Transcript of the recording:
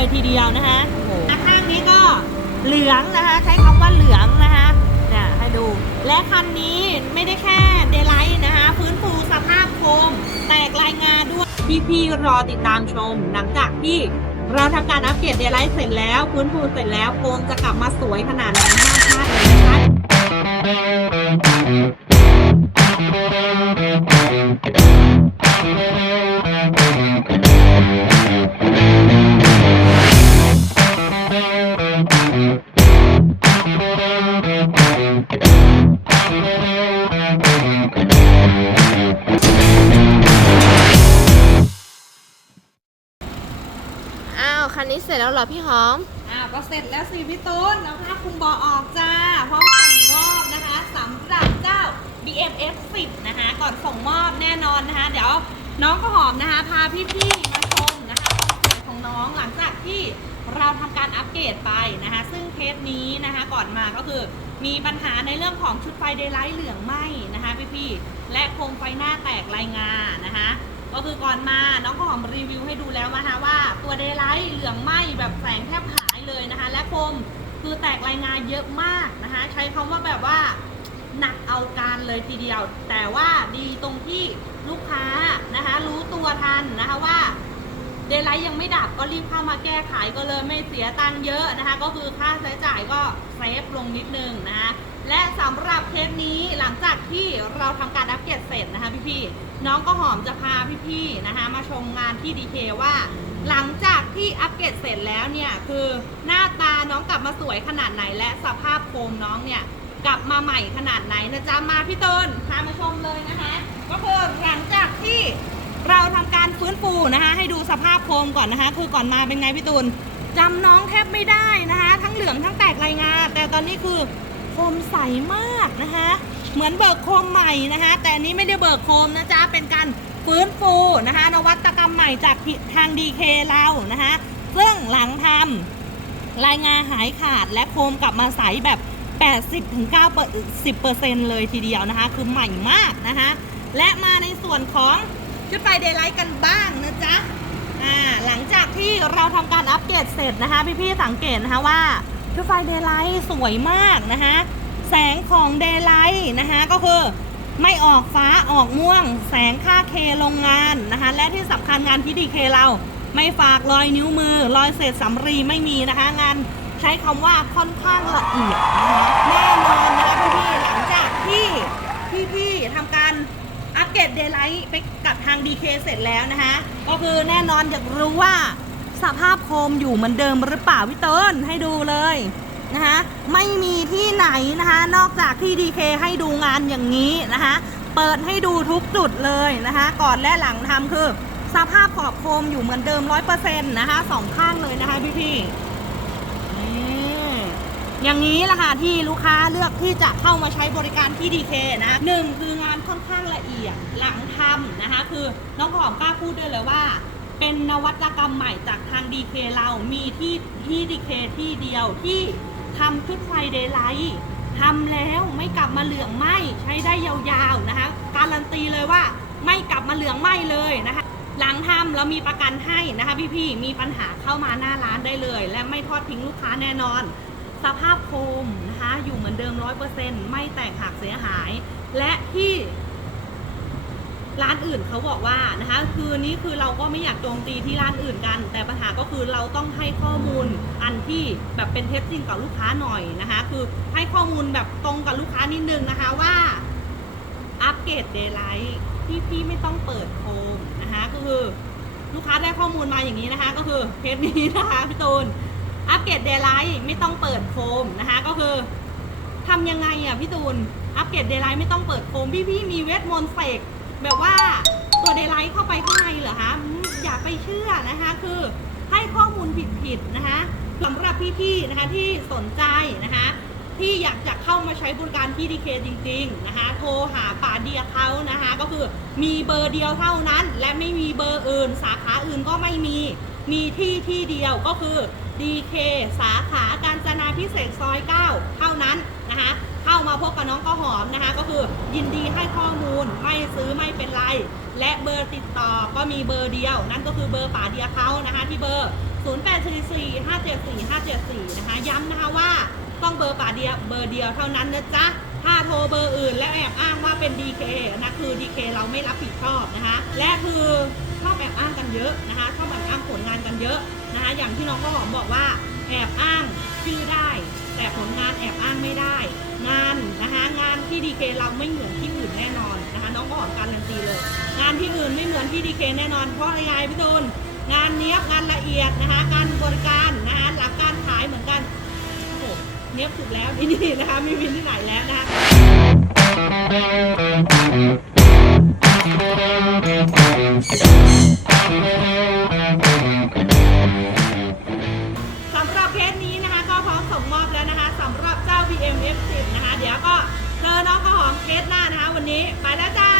เลยทีเดียวนะคะโอ้โหข้างนี้ก็เหลืองนะคะ ใช้คำว่าเหลืองนะคะเนี่ยให้ดู และคันนี้ไม่ได้แค่เดลไลท์นะคะ ฟื้นฟูสภาพโคมแตกรายงานด้วย พี่ๆรอติดตามชม หลังจากที่เราทำการอัปเกรดเดลไลท์เสร็จแล้ว ฟื้นฟูเสร็จแล้วโคมจะกลับมาสวยขนาดไหน อ้าวคันนี้เสร็จแล้วเหรอพี่หอม อ่าก็เสร็จแล้วสิพี่ตูนแล้วผ้าคลุมเบาะออกจ้า พร้อมส่งมอบนะคะสำหรับเจ้า BMF 10นะคะ ก่อนส่งมอบแน่นอนนะคะ เดี๋ยวน้องก็หอมนะคะ พาพี่ๆมาชมนะคะความสวยของน้องหลังจากที่เราทำการอัปเกรดไปนะคะซึ่งเคสนี้นะคะก่อนมาก็คือมีปัญหาในเรื่องของชุดไฟเดย์ไลท์เหลืองไหมนะคะพี่ๆและโคมไฟหน้าแตกรายงานนะคะก็คือก่อนมาน้องก็หอมรีวิวให้ดูแล้วนะคะว่าตัวเดย์ไลท์เหลืองไหมแบบแสงแทบหายเลยนะคะ และโคมคือแตกรายงานเยอะมากนะคะ ใช้คำว่าแบบว่าหนักเอาการเลยทีเดียว แต่ว่าดีตรงที่ลูกค้านะคะ รู้ตัวทันนะคะว่า เดย์ไลท์ยังไม่ดับก็รีบเข้ามาแก้ไขก็เลยไม่เสียตังค์เยอะนะคะ ก็คือค่าใช้จ่ายก็เซฟลงนิดนึงนะคะและสำหรับเคสนี้หลังจากที่เราทำการอัปเกรดเสร็จนะคะพี่ๆน้องก็หอมจะพาพี่ๆนะคะมาชมงานที่ดีเคว่า หลังจากที่อัปเกรดเสร็จแล้วเนี่ยคือหน้าตาน้องกลับมาสวยขนาดไหน และสภาพโคมน้องเนี่ยกลับมาใหม่ขนาดไหนนะจ๊ะมาพี่ต้นพามาชมเลยนะคะก็คือหลังจากที่ เราทำการฟื้นฟูนะคะให้ดูสภาพโคมก่อนนะคะ คือก่อนมาเป็นไงพี่ตูนจำน้องแทบไม่ได้นะคะ ทั้งเหลืองทั้งแตกรายงาน แต่ตอนนี้คือโคมใสมากนะคะ เหมือนเบิกโคมใหม่นะคะ แต่อันนี้ไม่ได้เบิกโคมนะจ๊ะเป็นการฟื้นฟูนะคะ นวัตกรรมใหม่จากทางดีเคเรานะคะซึ่งหลังทำรายงานหายขาดและโคมกลับมาใสแบบ 80-90%เลยทีเดียวนะคะ คือใหม่มากนะคะ และมาในส่วนของ ชุดไฟเดย์ไลท์กันบ้างนะจ๊ะอ่าหลังจากที่เราทำการอัปเกรดเสร็จนะคะ พี่ๆสังเกตนะคะว่าชุดไฟเดย์ไลท์สวยมากนะคะแสงของเดย์ไลท์นะคะก็คือไม่ออกฟ้าออกม่วง แสงค่าเคโรงงานนะคะ และที่สำคัญงานที่ดีเคเราไม่ฝากรอยนิ้วมือ รอยเศษสำรีไม่มีนะคะ งานใช้คำว่าค่อนข้างละเอียดนะคะแน่นอนนะคะพี่ๆหลังจากที่พี่ๆทำการอัปเกรดเดย์ไลท์ไปกับทาง DK เสร็จแล้วนะคะ ก็คือแน่นอนอยากรู้ว่าสภาพโคมอยู่เหมือนเดิมหรือเปล่าพี่เติ้ลให้ดูเลยนะคะไม่มีที่ไหนนะคะนอกจากที่ DK ให้ดูงานอย่างนี้นะคะเปิดให้ดูทุกจุดเลยนะคะก่อนและหลังทำคือ สภาพขอบโคมอยู่เหมือนเดิมร้อยเปอร์เซ็นต์นะคะสองข้างเลยนะคะพี่พี่ๆนี่ อย่างนี้แหละค่ะที่ลูกค้าเลือกที่จะเข้ามาใช้บริการที่ดีเคนะคะหนึ่งคืองานค่อนข้างละเอียดหลังทำนะคะ คือน้องหอมกล้าพูดด้วยเลยว่า เป็นนวัตกรรมใหม่จากทางดีเคเรามีที่ที่ดีเคที่เดียวที่ทำชุดไฟเดย์ไลท์ทำแล้วไม่กลับมาเหลืองไหมใช้ได้ยาวๆนะคะ การันตีเลยว่าไม่กลับมาเหลืองไหมเลยนะคะหลังทำเรามีประกันให้นะคะพี่ๆมีปัญหาเข้ามาหน้าร้านได้เลย และไม่ทอดทิ้งลูกค้าแน่นอน สภาพโคมนะคะอยู่เหมือนเดิมร้อยเปอร์เซ็นต์ไม่แตกหักเสียหาย และที่ร้านอื่นเขาบอกว่านะคะคือนี้คือเราก็ไม่อยากโจมตีที่ร้านอื่นกัน แต่ปัญหาก็คือเราต้องให้ข้อมูลอันที่แบบเป็นเท็จจริงกับลูกค้าหน่อยนะคะคือให้ข้อมูลแบบตรงกับลูกค้านิดนึงนะคะว่าอัปเกรดเดย์ไลท์ที่พี่ไม่ต้องเปิดโคมนะคะก็คือลูกค้าได้ข้อมูลมาอย่างนี้นะคะ ก็คือเคสนี้นะคะพี่ตูน อัปเกรดเดย์ไลท์ไม่ต้องเปิดโคมนะคะ ก็คือทำยังไงอะพี่ตูน อัปเกรดเดย์ไลท์ไม่ต้องเปิดโคมพี่พี่มีเวทมนต์เสกแบบว่าตัวเดย์ไลท์เข้าไปข้างในเหรอคะอืมอย่าไปเชื่อนะคะ คือให้ข้อมูลผิดๆนะคะสำหรับพี่ๆนะคะที่สนใจนะคะที่อยากจะเข้ามาใช้บริการที่ดีเคจริง ๆ นะคะ โทรหาป่าเดียเขานะคะ ก็คือมีเบอร์เดียวเท่านั้น และไม่มีเบอร์อื่น สาขาอื่นก็ไม่มี มีที่ที่เดียวก็คือ DK สาขาการจนาพิเศษซอย 9 เท่านั้นนะคะเข้ามาพบกับน้องข้าวหอมนะคะ ก็คือยินดีให้ข้อมูลไม่ซื้อไม่เป็นไร และเบอร์ติดต่อก็มีเบอร์เดียว นั่นก็คือเบอร์ป๋าเดียเขานะคะที่เบอร์ 0844574574 นะคะ ย้ำนะคะว่าต้องเบอร์ป๋าเดียเบอร์เดียวเท่านั้นนะจ๊ะถ้าโทรเบอร์อื่นและแอบอ้างว่าเป็น DK นะคือ DK เราไม่รับผิดชอบนะคะ และคือชอบแอบอ้างกันเยอะนะคะชอบแอบอ้างผลงานกันเยอะ นะคะอย่างที่น้องข้าวหอมบอกว่าแอบอ้างชื่อได้ แต่ผลงานแอบอ้างไม่ได้ งานนะคะงานที่ DK เราไม่เหมือนที่อื่นแน่นอนนะคะน้องข้าวหอมการันตีเลย งานที่อื่นไม่เหมือนที่ DK แน่นอนเพราะอะไรไงพี่ตูนงานเนี้ยบงานละเอียดนะคะการบริการนะคะหลักการขายเหมือนกันโอ้โหเนี้ยบสุดแล้วที่นี่นะคะไม่มีที่ไหนแล้วนะคะ ส่งมอบแล้วนะคะสำหรับเจ้า BM F10 นะคะ เดี๋ยวก็เจอน้องข้าวหอมเคสหน้านะคะ วันนี้ไปแล้วจ้า